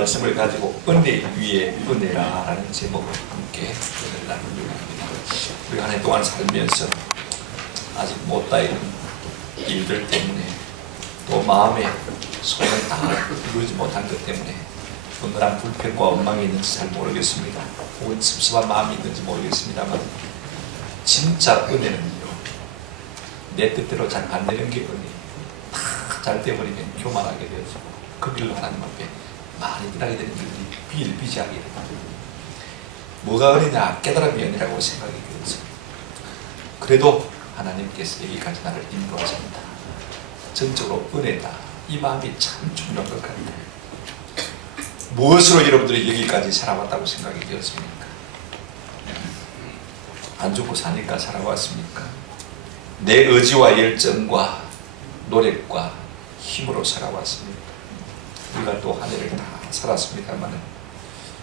말씀을 가지고 은혜 위에 은혜라는 제목을 함께 은혜를 나누려고 합니다. 우리가 한 해 동안 살면서 아직 못다이는 일들 때문에 또 마음에 소원을 다 이루지 못한 것 때문에 은근한 불평과 원망이 있는지 잘 모르겠습니다. 혹은 섭섭한 마음이 있는지 모르겠습니다만 진짜 은혜는요, 내 뜻대로 잘 안 되는 게 은혜예요. 다 잘 돼버리면 교만하게 되어지고 그 길로 하나님 앞에 많이 떠나게 되는 일들이 비일비재하게 됩니다. 뭐가 은혜냐? 깨달음이 은혜라고 생각이 되어서 그래도 하나님께서 여기까지 나를 인도하십니다. 전적으로 은혜다. 이 마음이 참 중요한 것 같아요. 무엇으로 여러분들이 여기까지 살아왔다고 생각이 되었습니까? 안 죽고 사니까 살아왔습니까? 내 의지와 열정과 노력과 힘으로 살아왔습니다. 우리가 또 한 해를 다 살았습니다만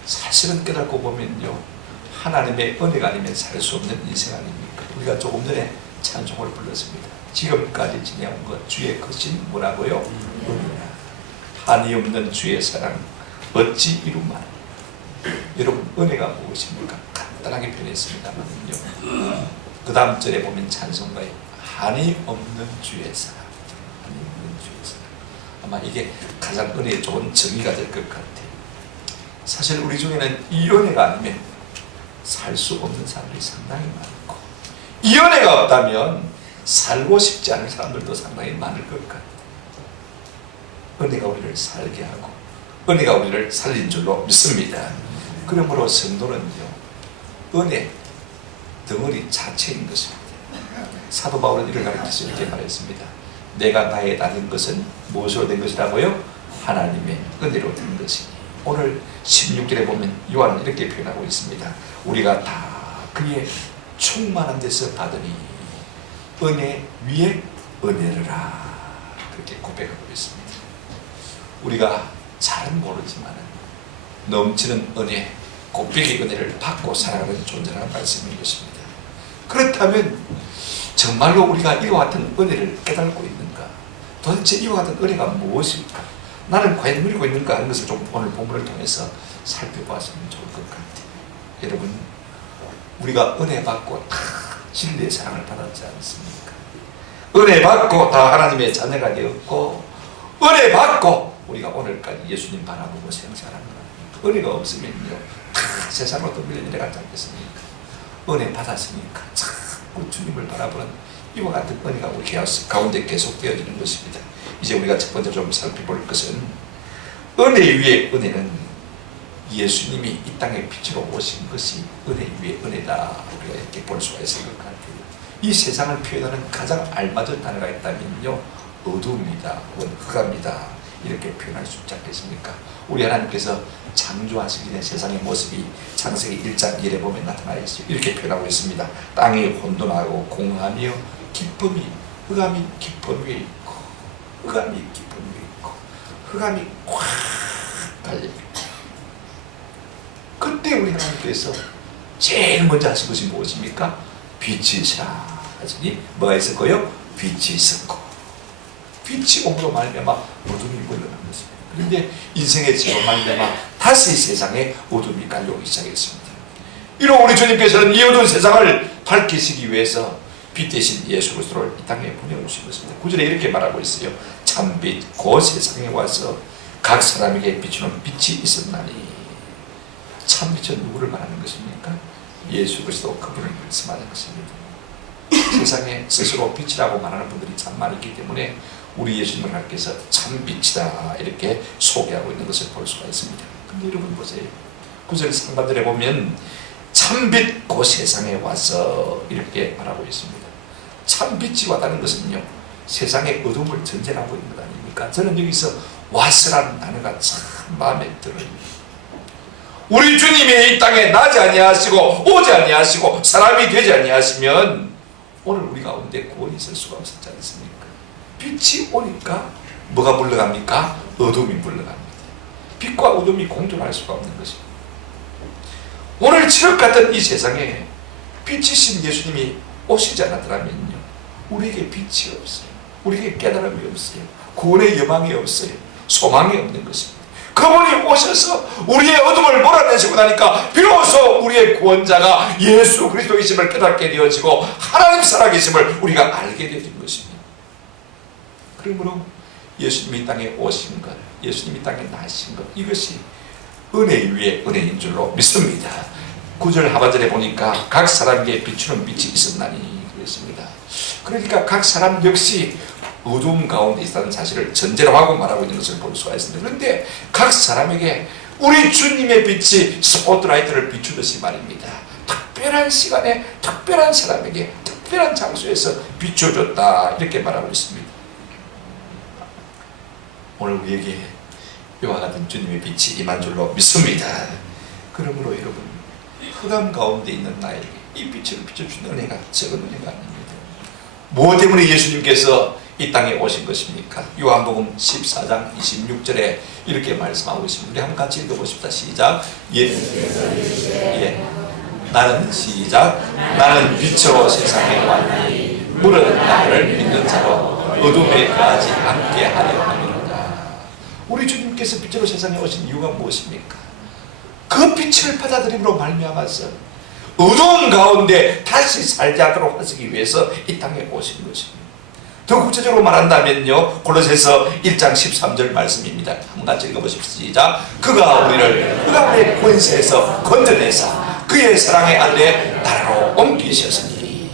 사실은 깨닫고 보면요, 하나님의 은혜가 아니면 살 수 없는 인생 아닙니까? 우리가 조금 전에 찬송을 불렀습니다. 지금까지 지내온 것 주의 것인 뭐라고요? 은혜라. 한이 없는 주의 사랑 어찌 이루만. 여러분, 은혜가 무엇입니까? 간단하게 표현했습니다만요, 그 다음 절에 보면 찬송가에 한이 없는 주의 사랑, 한이 없는 주의 사랑. 아마 이게 가장 은혜에 좋은 정의가 될 것 같아요. 사실 우리 중에는 이 은혜가 아니면 살 수 없는 사람들이 상당히 많고, 이 은혜가 없다면 살고 싶지 않은 사람들도 상당히 많을 것 같아요. 은혜가 우리를 살게 하고 은혜가 우리를 살린 줄로 믿습니다. 그러므로 성도는요, 은혜 덩어리 자체인 것입니다. 사도 바울은 이를 가르쳐서 이렇게 말했습니다. 내가 나의 나된 것은 무엇으로 된 것이라고요? 하나님의 은혜로 된 것이니. 오늘 16절에 보면 요한은 이렇게 표현하고 있습니다. 우리가 다 그의 충만한 데서 받으니 은혜 위에 은혜라, 그렇게 고백하고 있습니다. 우리가 잘은 모르지만 넘치는 은혜, 곱배기 은혜를 받고 살아가는 존재라는 말씀인 것입니다. 그렇다면 정말로 우리가 이와 같은 은혜를 깨닫고 있는가? 도대체 이와 같은 은혜가 무엇일까? 나는 과연 누리고 있는가 하는 것을 좀 오늘 본문을 통해서 살펴보았으면 좋을 것 같아요. 여러분, 우리가 은혜 받고 다 진리의 사랑을 받았지 않습니까? 은혜 받고 다 하나님의 자녀가 되었고, 은혜 받고 우리가 오늘까지 예수님 바라보고 생사하는 것. 은혜가 없으면요, 다 세상으로 또 밀려 내려가지 않겠습니까? 은혜 받았으니까 자꾸 주님을 바라보는 이와 같은 은혜가 우리 가운데 계속 되어지는 것입니다. 이제 우리가 첫 번째 좀 살펴볼 것은 은혜 위에 은혜는 예수님이 이 땅에 빛으로 오신 것이 은혜 위에 은혜다. 우리가 이렇게 볼 수가 있을 것 같아요. 이 세상을 표현하는 가장 알맞은 단어가 있다면요, 어두움이다 혹은 흑암이다, 이렇게 표현할 수 있지 않겠습니까? 우리 하나님께서 창조하시기 전에 세상의 모습이 창세기 1장 1에 보면 나타나 있어요. 이렇게 표현하고 있습니다. 땅이 혼돈하고 공하며 기쁨이, 흑암이 기쁨 위에 있고 흑암이 기쁨 위에 있고 흑암이 꽉 달립니다. 그때 우리 하나님께서 제일 먼저 하신 것이 무엇입니까? 빛이 있으라 하시니 뭐가 있을 거예요? 빛이 있었고, 빛이 옴으로 말미암아 어둠이 물러난 것입니다. 그런데 인생의 죄로 말미암아 다시 세상에 어둠이 깔려오기 시작했습니다. 이로 우리 주님께서는 이 어두운 세상을 밝히시기 위해서 빛 대신 예수 그리스도를 이 땅에 보내오신 것입니다. 9절에 이렇게 말하고 있어요. 참빛 그 세상에 와서 각 사람에게 비추는 빛이 있었나니. 참빛은 누구를 말하는 것입니까? 예수 그리스도 그분을 말씀하는 것입니다. 세상에 스스로 빛이라고 말하는 분들이 참 많이 있기 때문에 우리 예수님을 하나님께서 참빛이다 이렇게 소개하고 있는 것을 볼 수가 있습니다. 근데 여러분 보세요. 9절 상반절에 보면 참빛 그 세상에 와서 이렇게 말하고 있습니다. 참빛이 왔다는 것은요, 세상의 어둠을 전제하고 있는 것 아닙니까? 저는 여기서 와서라는 단어가 참 마음에 들어요. 우리 주님이 이 땅에 나지 아니하시고 오지 아니하시고 사람이 되지 아니하시면 오늘 우리 가운데 구원이 있을 수가 없었지 않습니까? 빛이 오니까 뭐가 물러갑니까? 어둠이 물러갑니다. 빛과 어둠이 공존할 수가 없는 것입니다. 오늘 지옥 같은 이 세상에 빛이신 예수님이 오시지 않았더라면요, 우리에게 빛이 없어요. 우리에게 깨달음이 없어요. 구원의 여망이 없어요. 소망이 없는 것입니다. 그분이 오셔서 우리의 어둠을 몰아내시고 나니까 비로소 우리의 구원자가 예수 그리스도이심을 깨닫게 되어지고 하나님 살아계심을 우리가 알게 되어진 것입니다. 그러므로 예수님이 땅에 오신 것, 예수님이 땅에 나신 것, 이것이 은혜 위에 은혜인 줄로 믿습니다. 9절 하반절에 보니까 각 사람에게 비추는 빛이 있었나니 그랬습니다. 그러니까 각 사람 역시 어두움 가운데 있다는 사실을 전제로 하고 말하고 있는 것을 볼 수가 있습니다. 그런데 각 사람에게 우리 주님의 빛이 스포트라이트를 비추듯이 말입니다. 특별한 시간에 특별한 사람에게 특별한 장소에서 비춰줬다 이렇게 말하고 있습니다. 오늘 우리에게 이와 같은 주님의 빛이 임한 줄로 믿습니다. 그러므로 여러분, 흑암 가운데 있는 나에게 이 빛을 비춰주는 은혜가 적은 은혜가 아닙니다. 무엇 때문에 예수님께서 이 땅에 오신 것입니까? 요한복음 14장 26절에 이렇게 말씀하고 있습니다. 우리 한번 같이 읽어보십시다. 시작. 나는 시작. 나는 빛으로 세상에 왔나니 물은 나를 믿는 자로 어둠에 가지 않게 하려 함이로다. 우리 주님께서 빛으로 세상에 오신 이유가 무엇입니까? 그 빛을 받아들임으로 말미암아서 어두운 가운데 다시 살지 않도록 하시기 위해서 이 땅에 오신 것입니다. 더 구체적으로 말한다면요, 골로새서 1장 13절 말씀입니다. 한 같이 읽어보십시오. 시작. 그가 우리를 흑암의 권세에서 건져내사 그의 사랑의 아들의 나라로 옮기셨으니.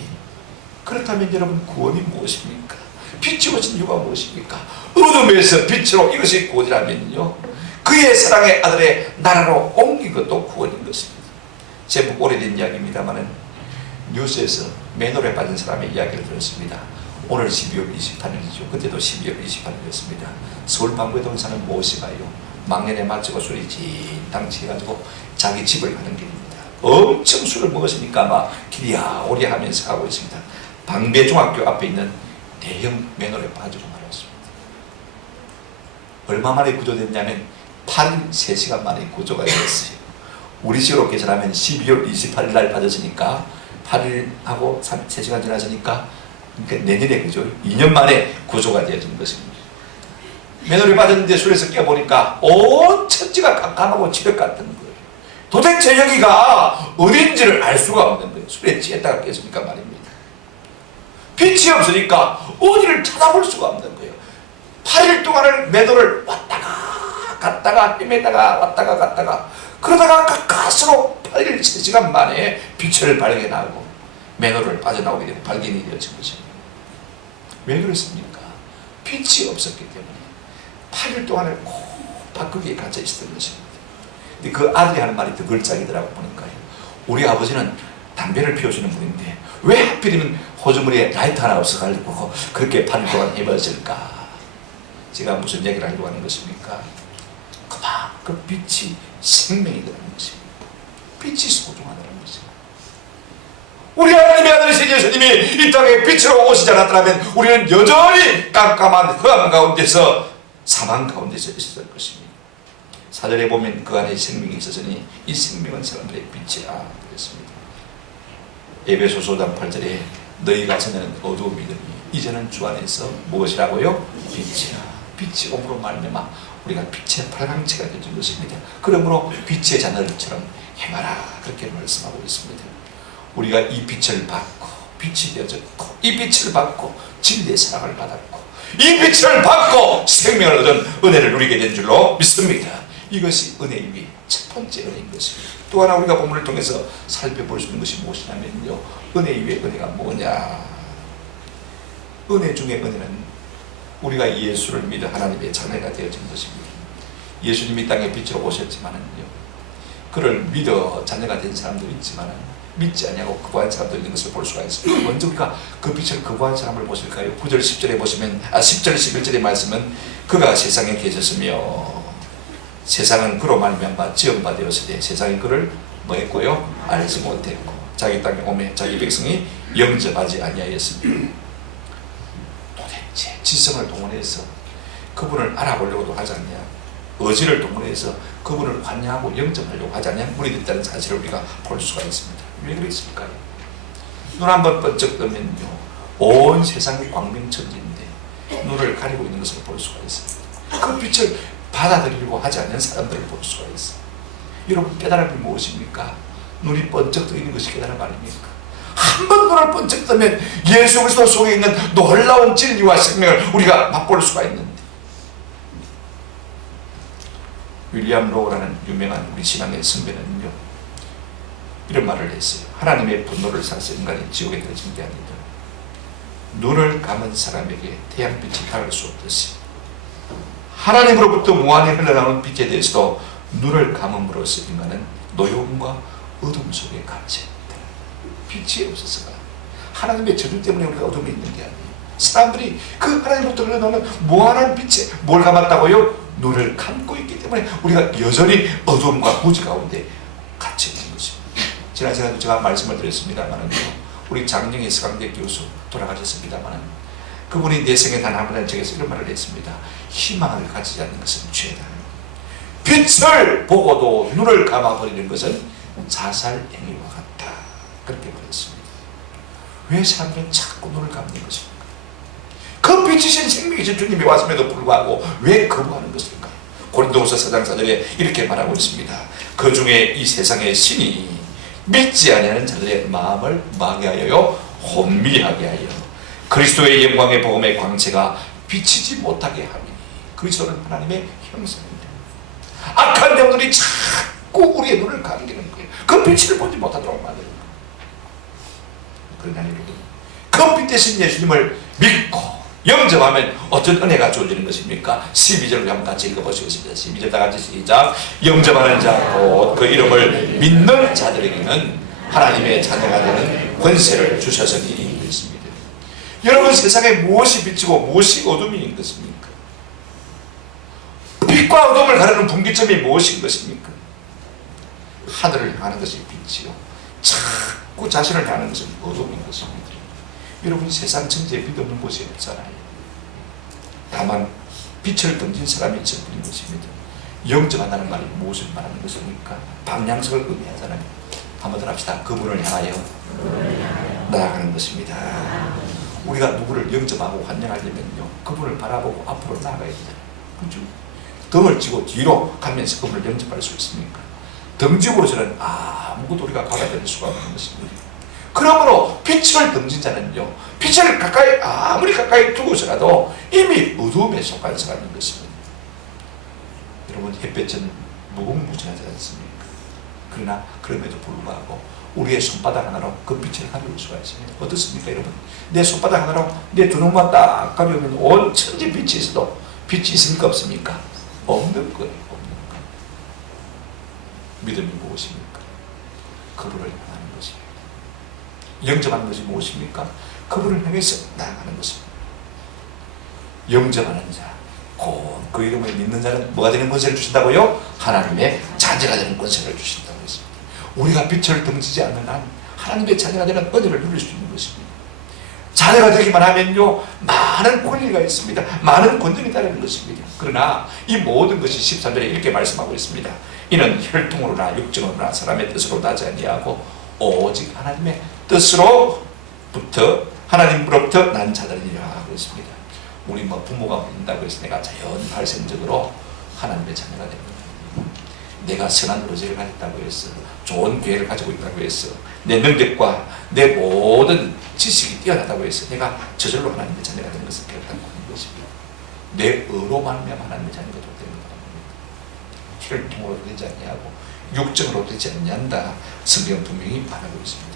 그렇다면 여러분, 구원이 무엇입니까? 빛이 오신 이유가 무엇입니까? 어둠에서 빛으로, 이것이 구원이라면요, 그의 사랑의 아들의 나라로 옮긴 것도 구원인 것입니다. 제법 오래된 이야기입니다만은 뉴스에서 맨홀에 빠진 사람의 이야기를 들었습니다. 오늘 12월 28일이죠. 그때도 12월 28일이었습니다. 서울 방배동 사는 모 씨가요, 망년에 마치고 술이 진탕 취해가지고 자기 집을 가는 길입니다. 엄청 술을 먹었으니까 아마 기리야오리 하면서 가고 있습니다. 방배중학교 앞에 있는 대형 맨홀에 빠지고 말았습니다. 얼마 만에 구조됐냐면 8일 3시간 만에 구조가 되었어요. 우리 식으로 계산하면 12월 28일 날 빠졌으니까 8일하고 3시간 지났으니까 그러니까 내년에, 그죠? 2년 만에 구조가 되어진 것입니다. 맨홀에 빠졌는데 술에서 깨보니까 온 천지가 깜깜하고 칠흑 같은 거예요. 도대체 여기가 어딘지를 알 수가 없는 거예요. 술에 취했다가 깼으니까 말입니다. 빛이 없으니까 어디를 찾아볼 수가 없는 거예요. 8일 동안을 맨홀을 왔다가 갔다가 헤매다가 왔다가 갔다가 그러다가 가까스로 8일 3시간 만에 빛을 발견하고 맨홀을 빠져나오게 되고 발견이 되어진 것입니다. 왜 그렇습니까? 빛이 없었기 때문에 8일 동안을 꼭 밖에 갇혀 있었던 것입니다. 근데 그 아들이 하는 말이 더 걸작이더라고 보니까요. 우리 아버지는 담배를 피우시는 분인데 왜 하필이면 호주머니에 라이터 하나 없어가지고 그렇게 8일 동안 헤매었을까? 제가 무슨 얘기를 하려고 하는 것입니까? 그 빛이 생명이라는 것입니다. 빛이 소중하다는 것입니다. 우리 하나님의 아들이신 예수님이 이 땅에 빛으로 오시지 않았더라면 우리는 여전히 깜깜한 흑암 가운데서 사망 가운데서 있었을 것입니다. 4절에 보면 그 안에 생명이 있었으니 이 생명은 사람들의 빛이라 그랬습니다. 에베소서 5장 8절에 너희가 전에는 어두움이더니 이제는 주 안에서 무엇이라고요? 빛이라. 빛이 옴으로 말미암아 우리가 빛의 팔강체가 되는 것입니다. 그러므로 빛의 자녀들처럼 행하라, 그렇게 말씀하고 있습니다. 우리가 이 빛을 받고 빛이 되어졌고 이 빛을 받고 진리의 사랑을 받았고 이 빛을 받고 생명을 얻은 은혜를 누리게 된 줄로 믿습니다. 이것이 은혜의 위 첫 번째 은혜인 것입니다. 또 하나 우리가 본문을 통해서 살펴볼 수 있는 것이 무엇이냐면요, 은혜의 위의 은혜가 뭐냐. 은혜 중에 은혜는 우리가 예수를 믿어 하나님의 자녀가 되어진 것입니다. 예수님이 땅에 빛으로 오셨지만은요, 그를 믿어 자녀가 된 사람도 있지만은 믿지 않냐고 거부한 사람도 있는 것을 볼 수가 있습니다. 먼저 우리가 그 빛을 거부한 사람을 보실까요? 9절 10절에 보시면 10절 11절의 말씀은 그가 세상에 계셨으며 세상은 그로 말미암아 지음바 되었으되 세상이 그를 뭐 했고요? 알지 못했고 자기 땅에 오매 자기 백성이 영접하지 아니하였습니다. 도대체 지성을 동원해서 그분을 알아보려고도 하지 않냐, 의지를 동원해서 그분을 환영하고 영접하려고 하지 않냐, 무리됐다는 사실을 우리가 볼 수가 있습니다. 왜 그랬을까요? 눈 한번 번쩍 뜨면요, 온 세상이 광명천지인데 눈을 가리고 있는 것을 볼 수가 있습니다. 그 빛을 받아들이려고 하지 않는 사람들을 볼 수가 있어요. 여러분, 깨달음이 무엇입니까? 눈이 번쩍 뜨이는 것이 깨달음 아닙니까? 한 번 눈을 번쩍 뜨면 예수 그리스도 속에 있는 놀라운 진리와 생명을 우리가 맛볼 수가 있는데, 윌리엄 로우라는 유명한 우리 신앙의 선배는요, 이런 말을 했어요. 하나님의 분노를 사서 인간이 지옥에 떨어진 게 아니다. 눈을 감은 사람에게 태양빛이 닿을 수 없듯이 하나님으로부터 무한히 흘러나오는 빛에 대해서도 눈을 감음으로써 인간은 노여움과 어둠 속에 갇혀 있다. 빛이 없어서가 하나님의 저주 때문에 우리가 어둠에 있는 게 아니에요. 사람들이 그 하나님으로부터 흘러나오는 무한한 빛에 뭘 감았다고요? 눈을 감고 있기 때문에 우리가 여전히 어둠과 무지 가운데 갇혀 있는 것입니다. 지난 시간에 제가 말씀을 드렸습니다만 우리 장영희 서강대 교수 돌아가셨습니다만 그분이 내 생에 단 한 번의 적에서 이런 말을 했습니다. 희망을 가지지 않는 것은 죄다. 빛을 보고도 눈을 감아버리는 것은 자살 행위와 같다. 그렇게 말했습니다. 왜 사람들은 자꾸 눈을 감는 것입니까? 그 빛이신 생명이신 주님이 왔음에도 불구하고 왜 거부하는 것일까? 고린도후서 4장 4절에 이렇게 말하고 있습니다. 그 중에 이 세상의 신이 믿지 아니하는 자들의 마음을 마개하여요 혼미하게 하여 그리스도의 영광의 복음의 광채가 비치지 못하게 하니. 그리스도는 하나님의 형상입니다. 악한 영들이 자꾸 우리의 눈을 감기는 거예요. 그 빛을 보지 못하도록 만드는 거예요. 그러나 여러분, 그 빛 대신 예수님을 믿고 영접하면 어떤 은혜가 주어지는 것입니까? 12절을 한번 같이 읽어보시겠습니다. 12절 다 같이 시작. 영접하는 자 곧 그 이름을 믿는 자들에게는 하나님의 자녀가 되는 권세를 주셨으니 그랬습니다. 여러분, 세상에 무엇이 빛이고 무엇이 어둠인 것입니까? 빛과 어둠을 가르는 분기점이 무엇인 것입니까? 하늘을 향하는 것이 빛이요, 자꾸 자신을 향하는 것은 어둠인 것입니다. 여러분, 세상 천지에 빛 없는 곳이 없잖아요. 다만 빛을 던진 사람이 있을 뿐인 것입니다. 영접한다는 말이 무엇을 말하는 것입니까? 방향성을 의미하잖아요. 한번 더 합시다. 그분을 향하여 나아가는 것입니다. 우리가 누구를 영접하고 환영하려면요, 그분을 바라보고 앞으로 나아가야 되잖아요. 그렇죠? 등을 쥐고 뒤로 가면서 그분을 영접할 수 있습니까? 등 쥐고서는 아무것도 우리가 받아들일 수가 없는 것입니다. 그러므로 빛을 던진 자는요, 빛을 가까이 아무리 가까이 두고서라도 이미 어둠에 속한 사람인 것입니다. 여러분, 햇볕은 무궁무진하지 않습니까? 그러나 그럼에도 불구하고 우리의 손바닥 하나로 그 빛을 가려울 수가 있습니다. 어떻습니까, 여러분? 내 손바닥 하나로 내 두 눈만 딱 가려우면 온 천지 빛이 있어도 빛이 있습니까, 없습니까? 없는 거예요. 없는 거. 믿음이 무엇입니까? 그분을 향하는 것입니다. 영접하는 것이 무엇입니까? 그분을 향해서 나아가는 것입니다. 영접하는 자, 곧 그 이름을 믿는 자는 뭐가 되는 권세를 주신다고요? 하나님의 자녀가 되는 권세를 주신다고 했습니다. 우리가 빛을 던지지 않는 한 하나님의 자녀가 되는 은혜를 누릴 수 있는 것입니다. 자녀가 되기만 하면요, 많은 권리가 있습니다. 많은 권능이 따르는 것입니다. 그러나 이 모든 것이 13절에 이렇게 말씀하고 있습니다. 이는 혈통으로나 육정으로나 사람의 뜻으로 나지 아니하고 오직 하나님의 뜻으로부터 하나님으로부터 난 자들이라 하고 있습니다. 우리 부모가 믿는다고 해서 내가 자연 발생적으로 하나님의 자녀가 됩니다. 내가 선한 의지를 가졌다고 해서 좋은 기회를 가지고 있다고 해서 내 능력과 내 모든 지식이 뛰어나다고 해서 내가 저절로 하나님의 자녀가 되는 것을 결단하는 것입니다. 내 의로 말미암아 하나님의 자녀가 되는 것입니다. 혈통으로 되지 아니하고 육정으로 되지 않는다. 성경 분명히 말하고 있습니다.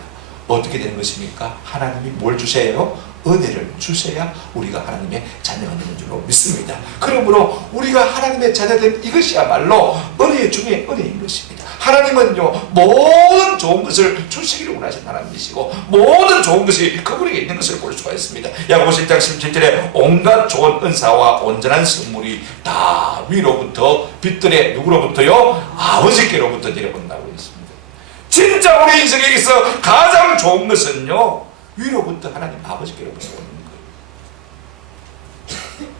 어떻게 되는 것입니까? 하나님이 뭘 주세요? 은혜를 주셔야 우리가 하나님의 자녀가 되는 줄로 믿습니다. 그러므로 우리가 하나님의 자녀된 이것이야말로 은혜 중에 은혜인 것입니다. 하나님은요, 모든 좋은 것을 주시기를 원하시는 하나님이시고 모든 좋은 것이 그분에게 있는 것을 볼 수가 있습니다. 야고보서 1장 17절에 온갖 좋은 은사와 온전한 선물이 다 위로부터 빛들의 누구로부터요? 아버지께로부터 내려온다고 했습니다. 진짜 우리 인생에 있어 가장 좋은 것은요, 위로부터 하나님 아버지께로부터 오는 거예요.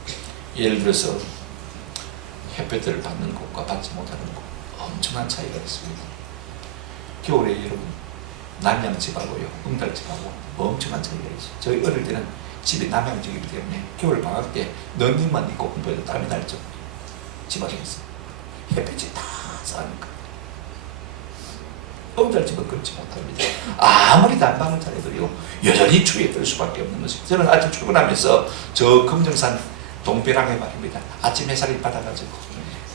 예를 들어서 햇볕을 받는 곳과 받지 못하는 곳, 엄청난 차이가 있습니다. 겨울에 여러분, 남양집하고요, 응달집하고 엄청난 차이가 있어요. 저희 어릴 때는 집이 남양집이기 때문에 겨울 방학 때 런닝만 입고 공부해도 땀이 날 정도. 집안에서 햇빛이 다 싸니까 엄살 집은 그렇지 못합니다. 아무리 난방을 잘해도요 여전히 추위에 떨 수밖에 없는 것입니다. 저는 아침 출근하면서 저 금정산 동벼랑에 말입니다. 아침 햇살이 받아가지고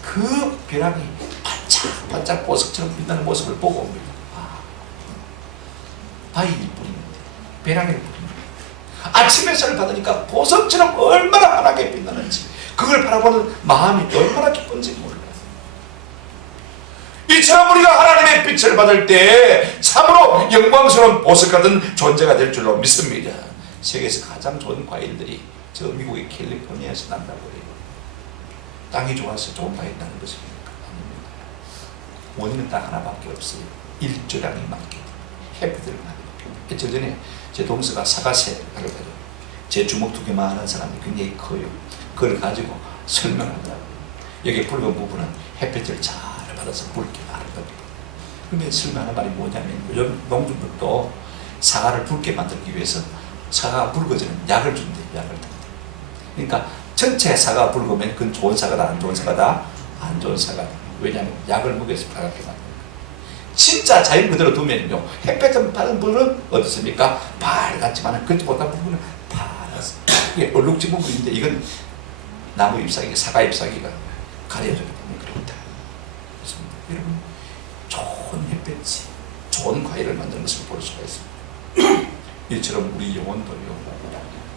그 벼랑이 반짝반짝 보석처럼 빛나는 모습을 보고 옵니다. 바위일 뿐인데 벼랑일 뿐입니다. 아침 햇살을 받으니까 보석처럼 얼마나 환하게 빛나는지 그걸 바라보는 마음이 얼마나 기쁜지 몰라요. 이처럼 우리가 하나님의 빛을 받을 때 참으로 영광스러운 보석 같은 존재가 될 줄로 믿습니다. 세계에서 가장 좋은 과일들이 저 미국의 캘리포니아에서 난다고 해요. 땅이 좋아서 좋은 과일이 나는 것입니까? 아닙니다. 원인은 딱 하나밖에 없어요. 일조량이 많게 햇빛을 많이. 저 전에 제 동서가 사과새를 가지고 제 주먹 2개만한 사람이 굉장히 커요. 그걸 가지고 설명하더라고요. 여기 붉은 부분은 햇빛을 잘 받아서 붉게 마른 겁니다. 그런데 설명하는 말이 뭐냐면 요즘 농주들도 사과를 붉게 만들기 위해서 사과가 붉어지는 약을 준대. 약을 준대. 그러니까 전체 사과가 붉으면 그건 좋은 사과다 안 좋은 사과다? 안 좋은 사과다. 왜냐하면 약을 먹여서 빨갛게 만듭니다. 진짜 자연 그대로 두면요 햇볕 받은 부분은 어떻습니까? 빨갛지만 그것보다 부분은 파랗습니다. 이게 얼룩진 부분인데 이건 나무 잎사귀, 사과 잎사귀가 가려지기 때문에 그렇다. 그렇습니다. 여러분 좋은 햇볕이 좋은 과일을 만드는 것을 볼 수가 있습니다. 이처럼 우리 영혼도요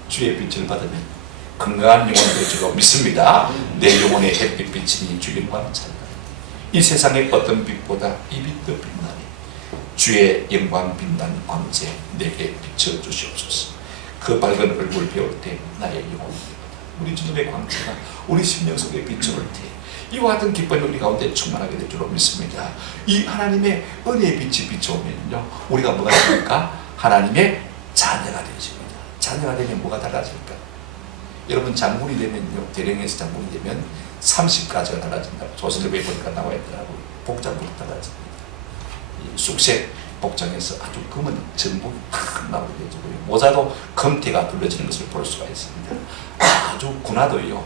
주의 빛을 받으면 건강한 영혼이 될 줄로 믿습니다. 내 영혼의 햇빛 비치니 주영광 찬양. 이 세상의 어떤 빛보다 이 빛 더 빛나니 주의 영광 빛난 광재 내게 비춰주시옵소서. 그 밝은 얼굴 배울 때 나의 영혼이 우리 주님의 광채가 우리 심령 속에 비춰올 때 이와 같은 기쁨이 우리 가운데 충만하게 될 줄로 믿습니다. 이 하나님의 은혜의 빛이 비춰오면요 우리가 뭐가 됩니까? 하나님의 자녀가 되십니다. 자녀가 되면 뭐가 달라질까? 여러분 장군이 되면요 대령에서 장군이 되면 30가지가 달라진다고 조선일보에 보니까 나와 있더라고요. 복장부터 달라집니다. 이 쑥색 복장에서 아주 검은 전복이 탁 나오게 되고요. 모자도 검태가 둘러지는 것을 볼 수가 있습니다. 아주 군화도요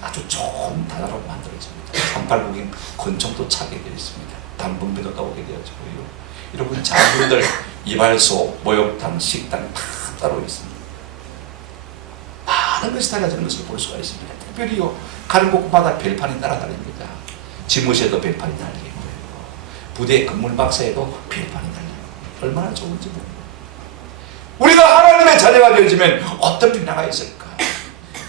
아주 좋은 단어로 만들어집니다. 38국인 권총도 차게 되어 있습니다. 단분비도 나오게 되어지고요. 여러분 장군들 이발소, 목욕탕, 식당 다 따로 있습니다. 많은 것이 달라지는 것을 볼 수가 있습니다. 특별히요 가는 곳마다 별판이 날아다닙니다. 집무실에도 별판이 달리고 부대 건물 박사에도 별판이 달리고 얼마나 좋은지 모릅니다. 우리가 하나님의 자녀가 되어지면 어떤 변화가 있을까?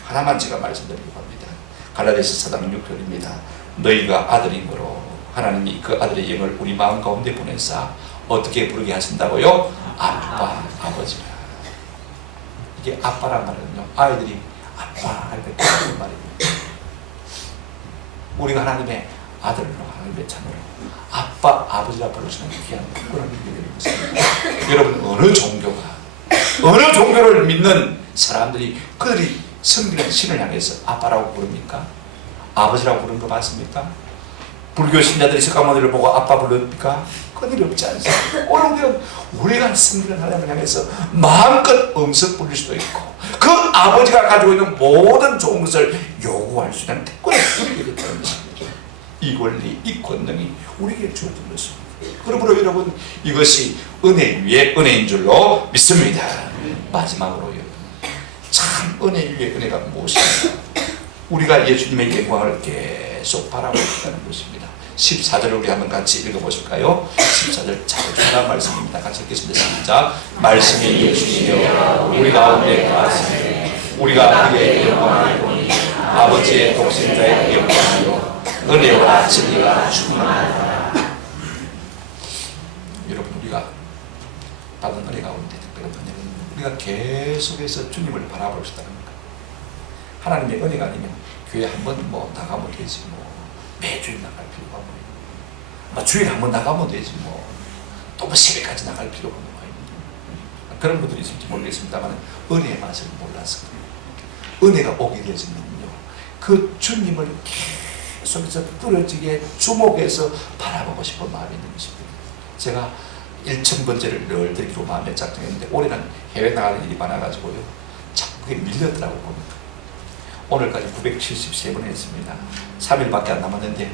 하나만 제가 말씀드리려고 합니다. 갈라디아서 4장 6절입니다. 너희가 아들이므로 하나님이 그 아들의 영을 우리 마음 가운데 보내사 어떻게 부르게 하신다고요? 아빠, 아버지라. 이게 아빠란 말은요 아이들이 아빠 할 때 그런 말입니다. 우리가 하나님의 아들로 하나님의 자녀로 아빠 아버지라 부르시는 귀한 그런 일이 있습니다. 여러분 어느 종교를 믿는 사람들이 그들이 섬기는 신을 향해서 아빠라고 부릅니까? 아버지라고 부르는 거 맞습니까? 불교 신자들이 석가모니를 보고 아빠 부릅니까? 그런 일이 없지 않습니까? 오히려 우리가 섬기는 하나님을 향해서 마음껏 음성 부릴 수도 있고 그 아버지가 가지고 있는 모든 좋은 것을 요구할 수 있는 특권을 누리게 됐다는 것입니다. 이 권리, 이 권능이 우리에게 주어진 것입니다. 그러므로 여러분 이것이 은혜 위에 은혜인 줄로 믿습니다. 마지막으로 여러분 참 은혜 위에 은혜가 무엇입니까? 우리가 예수님의 영광을 계속 바라보고 있다는 것입니다. 14절을 우리 한번 같이 읽어보실까요? 14절 참 중요한 말씀입니다. 같이 읽겠습니다. 시작. 말씀이 예수님이여 우리 가운데 가시니 우리가 그의 영광을 보니 아버지의 독생자의 영광이요 은혜와 진리가 충만하다. 여러분 우리가 받은 은혜 가운데 특별한 은혜는 우리가 계속해서 주님을 바라볼 수 있다는 겁니다. 하나님의 은혜가 아니면 교회 한번 뭐 나가면 되지 뭐 매주일 나갈 필요가 없고 주일에 한번 나가면 되지 뭐 또 뭐 새벽까지 나갈 필요가 없는 거예요. 그런 분들이 있을지 모르겠습니다만 은혜의 맛을 몰라서 은혜가 오게 되어지면요 그 주님을 계속해서 뚫어지게 주목해서 바라보고 싶은 마음이 있는 것입니다. 제가 1000번째를 늘 드리기로 마음에 작정했는데 올해는 해외 나가는 일이 많아가지고요 자꾸 그게 밀렸더라고 보니까 오늘까지 973번 했습니다. 3일밖에 안 남았는데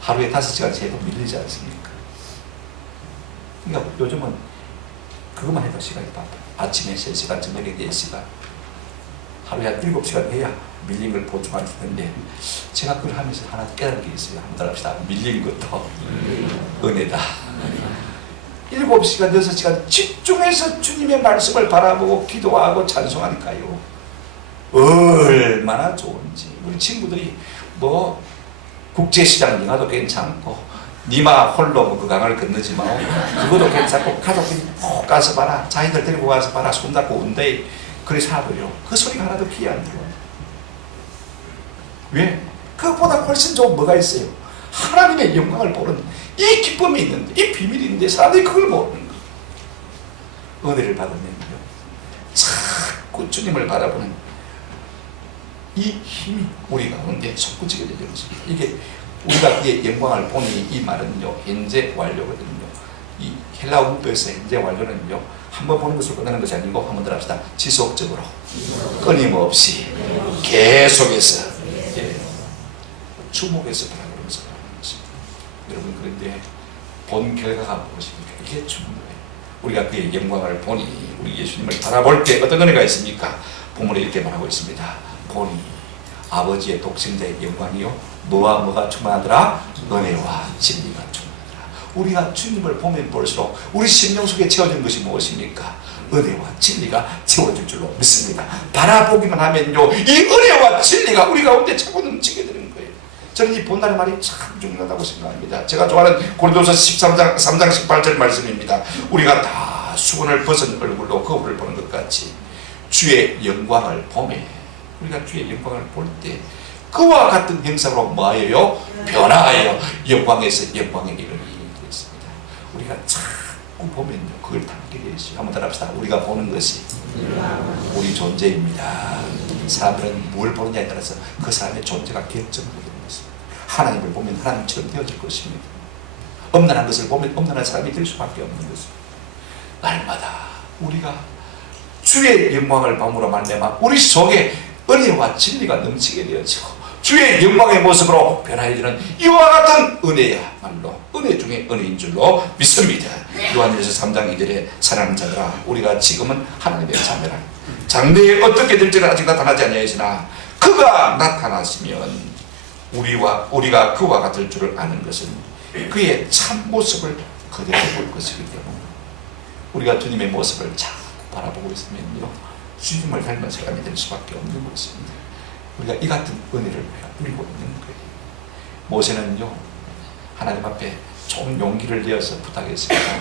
하루에 5시간씩 해도 밀리지 않습니까? 그러니까 요즘은 그것만 해도 시간이 바빠요. 아침에 3시간, 저녁에 4시간, 하루에 한 7시간 해야 밀린 걸 보충할 수 있는데, 제가 그걸 하면서 하나 깨달은 게 있어요. 한번 따라합시다. 밀린 것도 은혜다. 7시간, 6시간 집중해서 주님의 말씀을 바라보고 기도하고 찬송하니까요, 얼마나 좋은지. 우리 친구들이 뭐 국제시장 링하도 괜찮고 니마 홀로 뭐 그 강을 건너지 마, 그것도 괜찮고 가족들이 꼭 가서 봐라, 자기들 데리고 가서 봐라, 손잡고 온대, 그래 사도요. 그 소리가 하나도 귀에 안 들어요. 왜? 그것보다 훨씬 좋은 뭐가 있어요? 하나님의 영광을 보는 이 기쁨이 있는데, 이 비밀이 있는데 사람들이 그걸 모르는 거예요. 은혜를 받으면요, 자꾸 주님을 바라보는 이 힘이 우리 가운데 솟구치게 되는 것입니다. 이게 우리가 그의 영광을 보니, 이 말은요 현재 완료거든요. 이 헬라 문법에서 현재 완료는요 한번 보는 것으로 끝나는 것이 아니고, 한번 더 합시다. 지속적으로, 끊임없이, 계속해서, 주목해서 바라보면서 바라보는 것입니다. 여러분, 그런데 본 결과가 무엇입니까? 이게 중요해요. 우리가 그의 영광을 보니, 우리 예수님을 바라볼 때 어떤 은혜가 있습니까? 본문에 이렇게 말하고 있습니다. 보니 아버지의 독생자의 영광이요 뭐가 충만하더라? 은혜와 진리가 충만하더라. 우리가 주님을 보면 볼수록 우리 심령 속에 채워진 것이 무엇입니까? 은혜와 진리가 채워질 줄로 믿습니다. 바라보기만 하면요, 이 은혜와 진리가 우리 가운데 자꾸 넘치게 되는 거예요. 저는 이 본다는 말이 참 중요하다고 생각합니다. 제가 좋아하는 고린도서 13장 3장 18절 말씀입니다. 우리가 다 수건을 벗은 얼굴로 거울을 보는 것 같이 주의 영광을 보매, 우리가 주의 영광을 볼 때 그와 같은 형상으로 뭐하여요? 변화하여 영광에서 영광에 이르니 있습니다. 우리가 자꾸 보면요, 그걸 담게 되어 있어요. 한번 따라합시다. 우리가 보는 것이 우리 존재입니다. 사람들은 뭘 보느냐에 따라서 그 사람의 존재가 결정되게 되는 것입니다. 하나님을 보면 하나님처럼 되어질 것입니다. 엄난한 것을 보면 엄난한 사람이 될 수밖에 없는 것입니다. 날마다 우리가 주의 영광을 보므로 말미암아 우리 속에 은혜와 진리가 넘치게 되어지고 주의 영광의 모습으로 변화해지는 이와 같은 은혜야말로 은혜 중에 은혜인 줄로 믿습니다. 요한일서 3장 2절에 사랑하는 자들아, 우리가 지금은 하나님의 자매라. 장래에 어떻게 될지는 아직 나타나지 아니하시나 그가 나타나시면 우리가 그와 같을 줄을 아는 것은 그의 참 모습을 그대로 볼 것이기 때문에, 우리가 주님의 모습을 자꾸 바라보고 있으면요, 주님을 닮은 사람이 될 수밖에 없는 것입니다. 우리가 이 같은 은혜를 누리고 있는 거예요. 모세는요, 하나님 앞에 좀 용기를 내어서 부탁했습니다.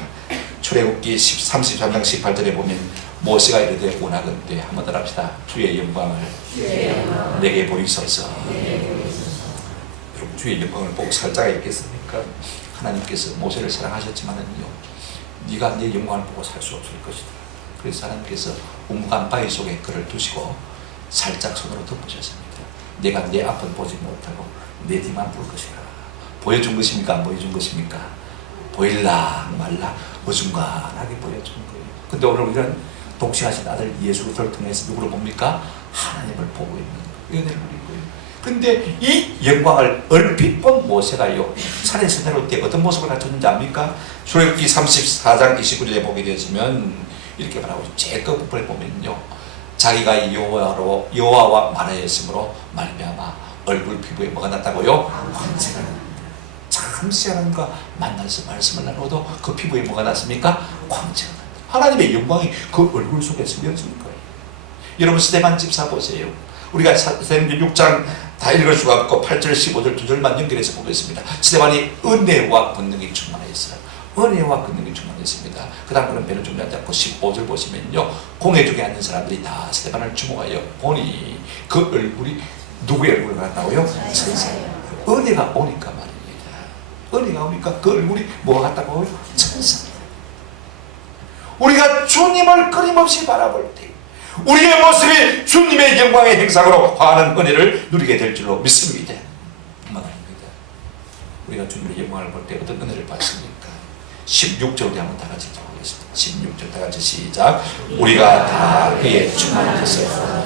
출애굽기 33장 18절에 보면 모세가 이르되 원하건대, 한번 더 합시다. 주의 영광을 내게 보이소서. 여러분, 주의 영광을 보고 살자가 있겠습니까? 하나님께서 모세를 사랑하셨지만은요, 네가 내 영광을 보고 살 수 없을 것이다. 그래서 하나님께서 우묵한 바위 속에 그를 두시고 살짝 손으로 덮으셨습니다. 내가 내 앞은 보지 못하고 내 뒤만 볼 것이라. 보여준 것입니까? 안 보여준 것입니까? 보일락 말락 어중간하게 보여준 거예요. 근데 오늘 우리는 독생하신 아들 예수 그리스도를 통해서 누구를 봅니까? 하나님을 보고 있는 거예요. 은혜를 누린 거예요. 근데 이 영광을 얼핏 본 모세가요, 산에서 내려올 때 어떤 모습을 갖췄는지 압니까? 출애굽기 34장 29절에 보게 되시면 이렇게 말하고 있죠. 제 끝부분에 보면요, 자기가 여호와와 말하였으므로 말미암아 얼굴 피부에 뭐가 났다고요? 광채가 났습니다. 잠시 하나님과 만나서 말씀을 나누어도 그 피부에 뭐가 났습니까? 광채가 났습니다. 하나님의 영광이 그 얼굴 속에 스며진 거예요. 여러분, 스데반 집사 보세요. 우리가 사도행전 6장 다 읽을 수가 없고 8절 15절 2절만 연결해서 보겠습니다. 스데반이 은혜와 권능이 충만했어요. 은혜와 권능이 충만했습니다. 그 다음 그런 배를 준비하지 않고 15절 보시면요, 공회 중에 앉는 사람들이 다 스데반을 주목하여 보니 그 얼굴이 누구의 얼굴을 같다고요? 천사의 은혜가 오니까 말입니다. 은혜가 오니까 그 얼굴이 뭐가 같다고요? 천사. 우리가 주님을 끊임없이 바라볼 때 우리의 모습이 주님의 영광의 형상으로 화하는 은혜를 누리게 될 줄로 믿습니다. 우리가 주님의 영광을 볼 때 어떤 은혜를 받습니까? 16절에 한번 다 같이 보겠습니다. 16절 다 같이 시작. 우리가 다 그의 충만하셔서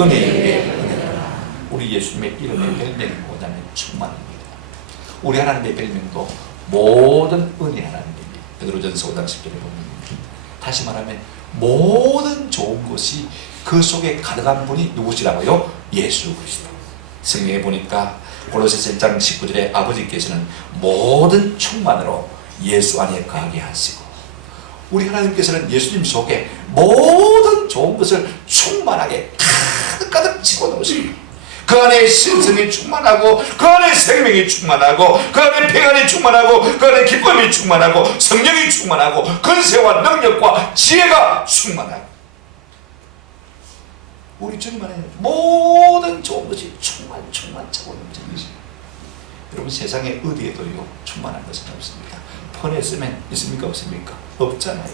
은혜 위에 은혜라 우리 예수님의 이름의 별명이 뭐냐면 충만입니다. 우리 하나님의 별명도 모든 은혜 하나님입니다. 베드로전서 5장 10절에 보면 다시 말하면 모든 좋은 것이 그 속에 가득한 분이 누구시라고요? 예수 그리스도. 성경에 보니까 골로새서 1장 19절에 아버지께서는 모든 충만으로 예수 안에 거하게 하시고, 우리 하나님께서는 예수님 속에 모든 좋은 것을 충만하게 가득 치고 놓으십니다. 그 안에 신성이 충만하고, 그 안에 생명이 충만하고, 그 안에 평안이 충만하고, 그 안에 기쁨이 충만하고, 성령이 충만하고, 권세와 능력과 지혜가 충만하고, 우리 주님 안에 모든 좋은 것이 충만 차고 넘치는 것입니다. 여러분, 세상에 어디에도요 충만한 것은 없습니다. 폰에 쓰면 있습니까? 없습니까? 없잖아요.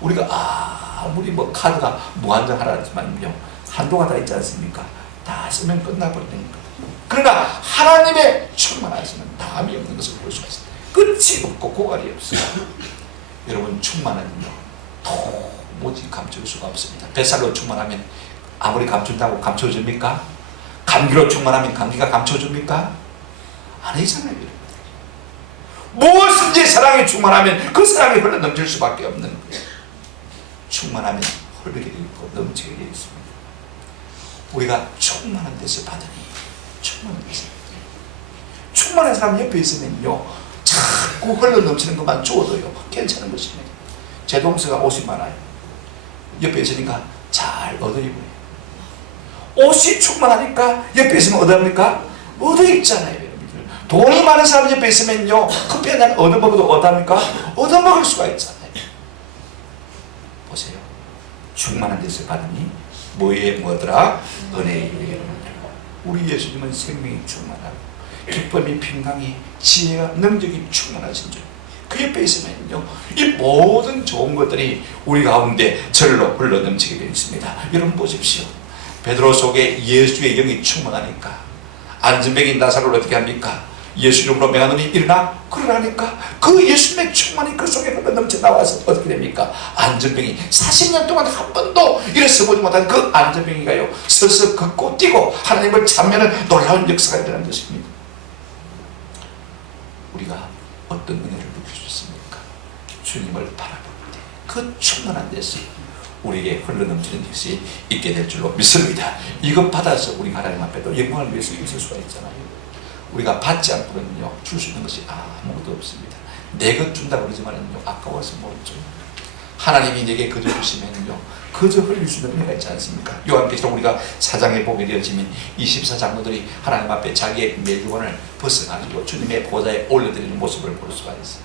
우리가 아무리 카드가 무한정하라지만요 한도가 다 있지 않습니까? 다 쓰면 끝나버리니까. 그러나 하나님의 충만하시면 다함이 없는 것을 볼 수가 있습니다. 끝이 없고 고갈이 없어요. 여러분, 충만은요 도무지 감출 수가 없습니다. 뱃살로 충만하면 아무리 감춘다고 감춰줍니까? 감기로 충만하면 감기가 감춰줍니까? 아니잖아요. 무엇인지 사랑이 충만하면 그 사랑이 흘러 넘칠 수밖에 없는 거예요. 충만하면 흐르게 있고 넘치게 있습니다. 우리가 충만한 데서 받으니 충만한 데서 충만한 사람 옆에 있으면요 자꾸 흘러 넘치는 것만 주어도요 괜찮은 것입니다. 제 동서가 옷이 많아요. 옆에 있으니까 잘 얻어입어요. 옷이 충만하니까 옆에 있으면 얻어입니까? 얻어입잖아요. 여러분들. 돈이 많은 사람 옆에 있으면요 커피 한잔 얻어먹어도 얻어입니까? 얻어먹을 수가 있잖아요. 보세요. 충만한 데서 받으니 뭐더라? 은혜의 유익을 만들고. 우리 예수님은 생명이 충만하고 기쁨이 평강이 지혜가 능력이 충만하신 줄. 그 옆에 있으면요 이 모든 좋은 것들이 우리 가운데 절로 흘러 넘치게 되어 있습니다. 여러분 보십시오. 베드로 속에 예수의 영이 충만하니까 안전병인 나사로를 어떻게 합니까? 예수 이름으로 명하노니 일어나 그러라니까 그 예수님의 충만이 그 속에 흘러 넘쳐 나와서 어떻게 됩니까? 안전병이 40년 동안 한 번도 일어서 보지 못한 그 안전병이가요 서서 걷고 뛰고 하나님을 찬미하는 놀라운 역사가 일어난 것입니다. 우리가 어떤 은혜를 느끼셨습니까? 주님을 바라볼 때 그 충만한 데서 우리에게 흘러넘치는 것이 있게 될 줄로 믿습니다. 이것 받아서 우리 하나님 앞에도 영광을 위해서 있을 수가 있잖아요. 우리가 받지 않고는요 줄 수 있는 것이 아무것도 없습니다. 내 것 준다고 그러지만은요 아까워서 못 줘요. 하나님이 내게 거저 주시면요 거저 흘릴 수 있는 은혜가 있지 않습니까? 요한계시록 우리가 4장에 보게 되어지면 24장로들이 하나님 앞에 자기의 멜리원을 벗어가지고 주님의 보좌에 올려드리는 모습을 볼 수가 있어요.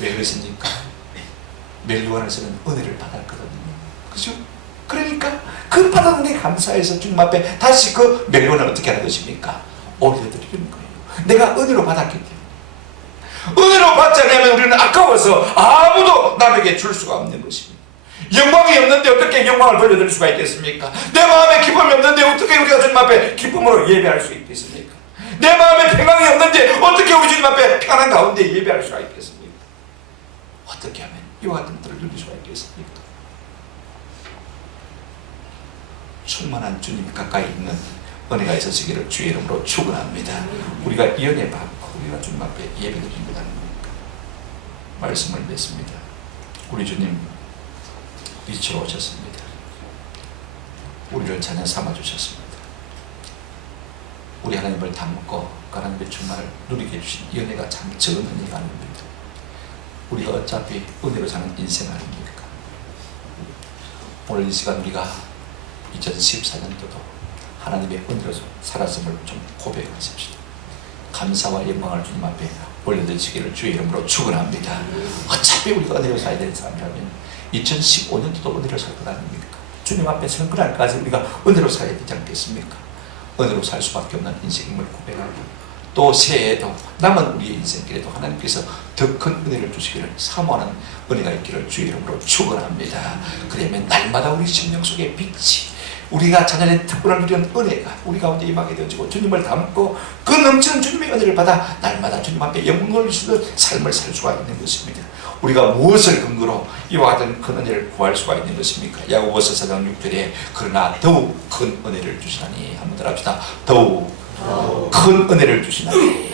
왜 그랬습니까? 멜리원에서는 은혜를 받았거든요. 그죠? 그러니까 그 받은 은혜 감사해서 주님 앞에 다시 그 멜리원을 어떻게 하는 것입니까? 올려드리는 거예요. 내가 은혜로 받았기 때문에. 은혜로 받지 않으면 우리는 아까워서 아무도 남에게 줄 수가 없는 것입니다. 영광이 없는데 어떻게 영광을 돌려드릴 수가 있겠습니까? 내 마음에 기쁨이 없는데 어떻게 우리가 주님 앞에 기쁨으로 예배할 수 있겠습니까? 내 마음에 평강이 없는데 어떻게 우리 주님 앞에 평안한 가운데 예배할 수가 있겠습니까? 어떻게 하면 이와 같은 것들을 누릴 수가 있겠습니까? 충만한 주님 가까이 있는 은혜가 있으시기를 주의 이름으로 축원합니다. 우리가 이 은혜 받고 우리가 주님 앞에 예배드립니다. 말씀을 맺습니다. 우리 주님 빛으로 오셨습니다. 우리를 자녀 삼아주셨습니다. 우리 하나님을 닮고 하나님의 충만을 누리게 해주신 이 은혜가 참 적은 은혜가 아닙니다. 우리가 어차피 은혜로 사는 인생 아닙니까? 오늘 이 시간 우리가 2014년도도 하나님의 은혜로 살았음을 좀 고백하십시오. 감사와 영광을 주님 앞에 올려드리시기를 주의 이름으로 축원합니다. 어차피 우리가 은혜로 살아야 되는 사람이라면 2015년도도 은혜로 살 것 아닙니까? 주님 앞에 서는 그날까지 우리가 은혜로 살아야 되지 않겠습니까? 은혜로 살 수밖에 없는 인생임을 고백하고 또 새해에도 남은 우리의 인생길에도 하나님께서 더 큰 은혜를 주시기를 사모하는 은혜가 있기를 주의 이름으로 축원합니다. 그러면 날마다 우리 심령 속에 빛이 우리가 자녀의 특권을 누리는 은혜가 우리 가운데 임하게 되어지고 주님을 닮고 그 넘치는 주님의 은혜를 받아 날마다 주님 앞에 영광을 주는 삶을 살 수가 있는 것입니다. 우리가 무엇을 근거로 이와 같은 큰 은혜를 구할 수가 있는 것입니까? 야고보서 4장 6절에 그러나 더욱 큰 은혜를 주시나니, 한번 더 합시다. 더욱 큰 은혜를 주시나니.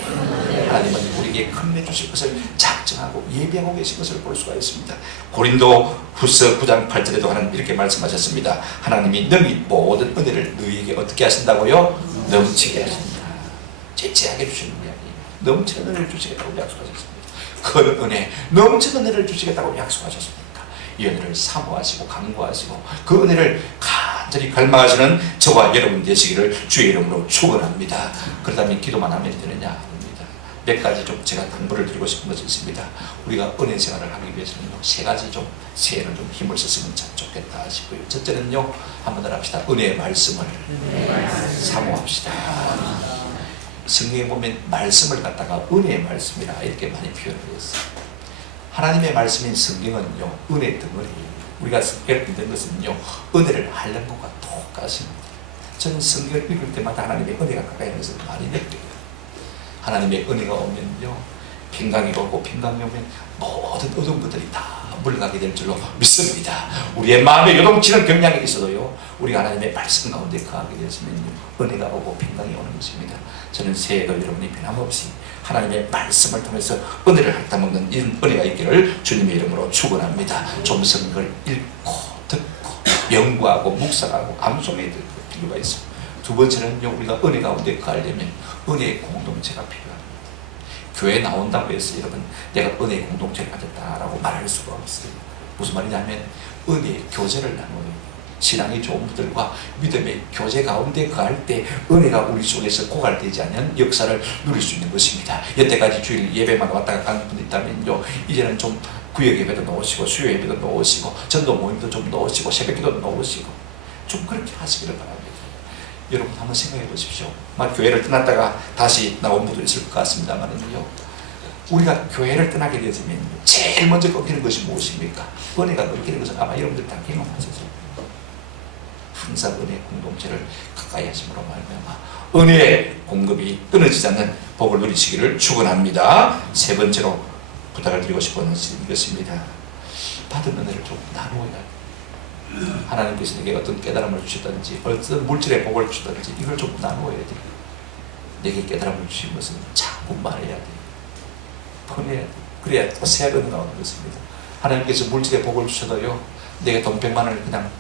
하나님은 우리에게 큰 은혜 주실 것을 작정하고 예비하고 계신 것을 볼 수가 있습니다. 고린도 후서 9장 8절에도 하나님 이렇게 말씀하셨습니다. 하나님이 능히 모든 은혜를 너희에게 어떻게 하신다고요? 넘치게 하신다. 제치하게 주시는 게 아니에요. 넘치는 은혜를 주시겠다고 약속하셨습니다. 큰 은혜, 넘치는 은혜를 주시겠다고 약속하셨습니까? 이 은혜를 사모하시고 간구하시고 그 은혜를 간절히 갈망하시는 저와 여러분 되시기를 주의 이름으로 축원합니다. 그렇다면 기도만 하면 되느냐? 아닙니다. 몇 가지 좀 제가 당부를 드리고 싶은 것이 있습니다. 우리가 은혜 생활을 하기 위해서는 세 가지 좀 새해는 좀 힘을 썼으면 참 좋겠다 싶고요. 첫째는요, 한번 더 합시다. 은혜의 말씀을 사모합시다. 성경에 보면 말씀을 갖다가 은혜의 말씀이라 이렇게 많이 표현을 했어요. 하나님의 말씀인 성경은요, 은혜 덩어리예요. 우리가 성경을 읽는 것은요, 은혜를 하는 것과 똑같습니다. 저는 성경을 읽을 때마다 하나님의 은혜가 가까이 있는 것을 많이 느껴요. 하나님의 은혜가 오면요, 평강이 오고 평강이 오면 모든 어두운 것들이 다 물러가게 될 줄로 믿습니다. 우리의 마음에 요동치는 경향이 있어도요, 우리가 하나님의 말씀 가운데 거하게 되었으면요, 은혜가 오고 평강이 오는 것입니다. 저는 새해도 여러분이 변함없이 하나님의 말씀을 통해서 은혜를 핥아먹는 이런 은혜가 있기를 주님의 이름으로 축원합니다. 좀 성경을 읽고 듣고 연구하고 묵상하고 암송해야 될 필요가 있습니다. 두 번째는요, 우리가 은혜 가운데 거하려면 은혜의 공동체가 필요합니다. 교회 나온다고 해서 여러분 내가 은혜의 공동체를 가졌다라고 말할 수가 없어요. 무슨 말이냐면 은혜의 교제를 나눠요. 신앙이 좋은 분들과 믿음의 교제 가운데 거할 때 은혜가 우리 속에서 고갈되지 않는 역사를 누릴 수 있는 것입니다. 여태까지 주일 예배만 왔다가 가는 분이 있다면요, 이제는 좀 구역 예배도 넣으시고 수요 예배도 넣으시고 전도 모임도 좀 넣으시고 새벽기도도 넣으시고 좀 그렇게 하시기를 바랍니다. 여러분 한번 생각해 보십시오. 막 교회를 떠났다가 다시 나온 분도 있을 것 같습니다만은요, 우리가 교회를 떠나게 되면 제일 먼저 끊기는 것이 무엇입니까? 은혜가 끊기는 것은 아마 여러분들 다 경험하셨을 겁니다. 항상 은혜 공동체를 가까이 하심으로 말미암아 은혜의 공급이 끊어지지 않는 복을 누리시기를 축원합니다. 세 번째로 부탁을 드리고 싶은 것은 이것입니다. 받은 은혜를 좀 나누어야 돼요. 하나님께서 내게 어떤 깨달음을 주셨든지 어떤 물질의 복을 주셨든지 이걸 좀 나누어야 돼요. 내게 깨달음을 주신 것은 자꾸 말해야 돼요. 퍼내야 돼요. 그래야 또 새 은혜가 나오는 것입니다. 하나님께서 물질의 복을 주셔도요, 내게 돈 100만 원을 그냥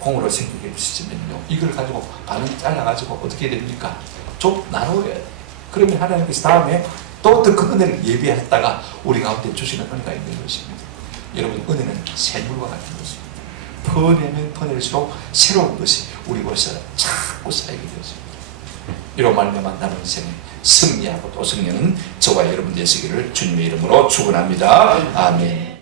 공으로 생기게 해주시면요, 이걸 가지고 반을 잘라가지고 어떻게 됩니까? 좀 나누어야 돼요. 그러면 하나님께서 다음에 또 더 큰 은혜를 예비했다가 우리 가운데 주시는 은혜가 있는 것입니다. 여러분, 은혜는 샘물과 같은 것입니다. 퍼내면 퍼낼수록 새로운 것이 우리 곳에서 자꾸 쌓이게 되었습니다. 이런 말미암아 남은 인생에 승리하고 또 승리하는 저와 여러분 되시기를 주님의 이름으로 축원합니다. 아멘.